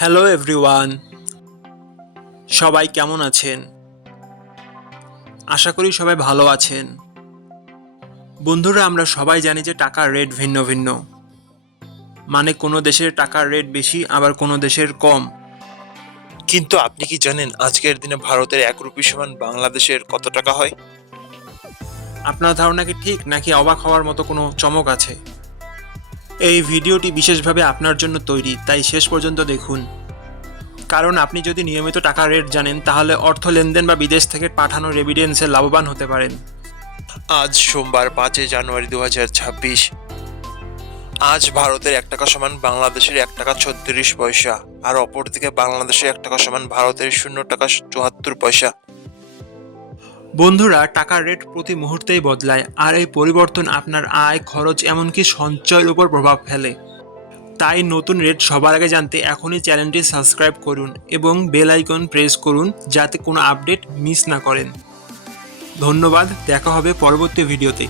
Hello everyone, সবাই কেমন আছেন? আশা করি সবাই ভালো আছেন। বন্ধুরা, আমরা সবাই জানি যে টাকার রেট ভিন্ন ভিন্ন। মানে কোনো দেশের টাকার রেট বেশি, আবার কোনো দেশের কম। কিন্তু আপনি কি জানেন আজকের দিনে ভারতের 1 রুপি সমান বাংলাদেশের কত টাকা হয়? আপনার ধারণা কি ঠিক, নাকি অবাক হওয়ার মতো কোনো চমক আছে? এই ভিডিওটি বিশেষভাবে আপনার জন্য তৈরি, তাই শেষ পর্যন্ত দেখুন। কারণ আপনি যদি নিয়মিত টাকার রেট জানেন, তাহলে অর্থ লেনদেন বা বিদেশ থেকে পাঠানো রেমিটেন্সে লাভবান হতে পারেন। আজ সোমবার 5 জানুয়ারি 2026। আজ ভারতের 1 টাকা সমান বাংলাদেশের 1 টাকা 36 পয়সা, আর অপরদিকে বাংলাদেশের 1 টাকা সমান ভারতের 0 টাকা 74 পয়সা। বন্ধুরা, টাকার রেট প্রতি মুহূর্তেই বদলায়, আর এই পরিবর্তন আপনার আয়, খরচ, এমনকি সঞ্চয়ের উপর প্রভাব ফেলে। তাই নতুন রেট সবার আগে জানতে এখনই চ্যানেলটি সাবস্ক্রাইব করুন এবং বেল আইকন প্রেস করুন, যাতে কোনো আপডেট মিস না করেন। ধন্যবাদ, দেখা হবে পরবর্তী ভিডিওতে।